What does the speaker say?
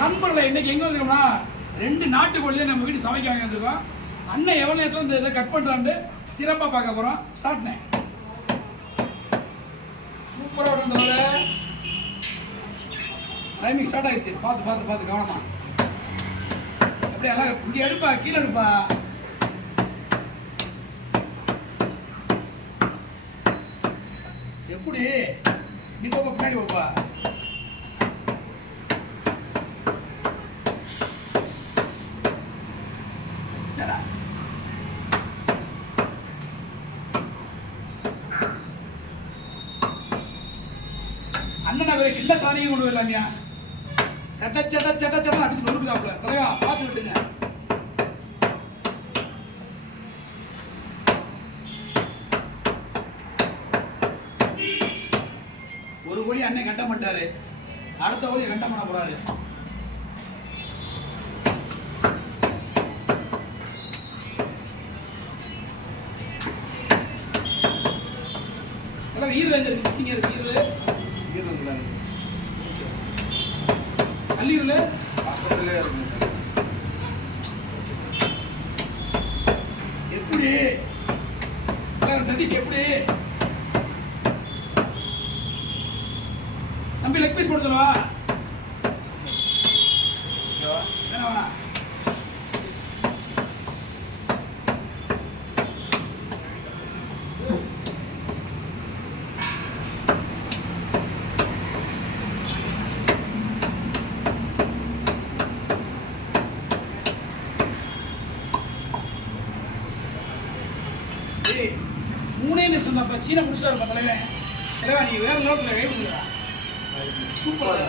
நண்பர்களை இன்னைக்கு எங்கே வந்துருக்கோம்னா 2 நாட்டுக்கோழி நம்ம வீட்டு சமைக்க வாங்கி வந்திருக்கோம். அண்ணன் எவ்வளோ நேரத்தில் இந்த இதை கட் பண்ணுறான்னு சிறப்பாக பார்க்க போகிறோம். ஸ்டார்ட்ண்ணே. சூப்பராக வரும். டைமிங் ஸ்டார்ட் ஆயிடுச்சு. பார்த்து கவனமா. அப்படியே எல்லாம் இங்கே எடுப்பா, கீழே எடுப்பா. எப்படி நீ போப்பா, பின்னாடி போப்பா. சரா அண்ணன் அவருக்கு இல்ல சாரியும் கொண்டு வரலாமியா. சட்ட அடிச்சு நொறுக்குறாப்ல. தலைவா பார்த்து விட்டுங்க. ஒரு கோழி அண்ணன் கட்ட மாட்டாரு, அடுத்த கோழி கட்டம் பண்ண போறாரு. எல்லாம் ஈரல் இருக்கு, மிக்சிங் இருக்கு. கல்லீரல் எப்படி சதீஷ் எப்படி தம்பி லெக் பீஸ் போட சொல்லவா? வேணா மூணே நிமிஷம் தான். சீனை முடிச்சுட்டு தலைவன் நீ வேற லெவலில் கை கொடுக்குறா. சூப்பராக